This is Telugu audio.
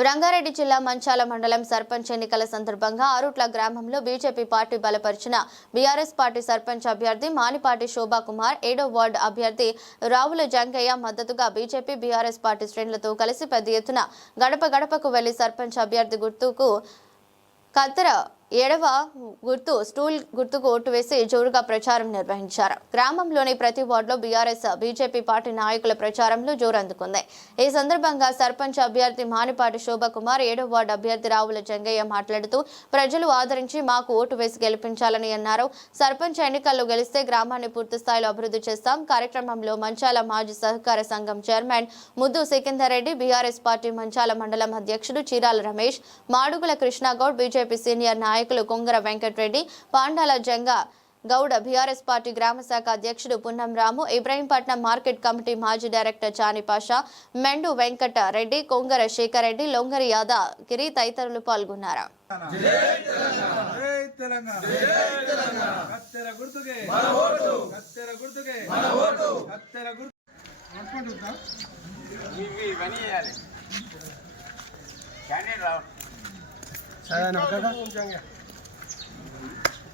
రంగారెడ్డి జిల్లా మంచాల మండలం సర్పంచ్ ఎన్నికల సందర్భంగా ఆరుట్ల గ్రామంలో బీజేపీ పార్టీ బలపరిచిన బీఆర్ఎస్ పార్టీ సర్పంచ్ అభ్యర్థి మానిపాటి శోభా కుమార్ ఏడో వార్డు అభ్యర్థి రావుల జంగయ్య మద్దతుగా బీజేపీ బీఆర్ఎస్ పార్టీ శ్రేణులతో కలిసి పెద్ద ఎత్తున గడప గడపకు వెళ్ళి సర్పంచ్ అభ్యర్థి గుర్తుకు కత్తెర ఏడవ గుర్తు స్టూల్ గుర్తుకు ఓటు వేసి జోరుగా ప్రచారం నిర్వహించారు. గ్రామంలోని ప్రతి వార్డులో బీఆర్ఎస్ బీజేపీ పార్టీ నాయకుల ప్రచారంలో జోరందుకుంది. ఈ సందర్భంగా సర్పంచ్ అభ్యర్థి మానిపాటి శోభకుమార్ ఏడవ వార్డు అభ్యర్థి రావుల జంగయ్య మాట్లాడుతూ ప్రజలు ఆదరించి మాకు ఓటు వేసి గెలిపించాలని అన్నారు. సర్పంచ్ ఎన్నికల్లో గెలిస్తే గ్రామాన్ని పూర్తి స్థాయిలో అభివృద్ధి చేస్తాం. కార్యక్రమంలో మంచాల మాజీ సహకార సంఘం chairman Muddu Sikandar Reddy BRS party Manchala మండలం అధ్యక్షుడు చీరాల రమేష్ మాడుగుల కృష్ణాగౌడ్ బీజేపీ సీనియర్ నాయకులు కొంగర వెంకటరెడ్డి పాండాల జంగా గౌడ బీఆర్ఎస్ పార్టీ గ్రామ శాఖ అధ్యక్షుడు పున్నం రాము ఇబ్రాహీంపట్నం మార్కెట్ కమిటీ మాజీ డైరెక్టర్ చాని పాషా మెండు వెంకట రెడ్డి కొంగర శేఖర్ రెడ్డి లొంగరి యాదగిరి తదితరులు పాల్గొన్నారు. జై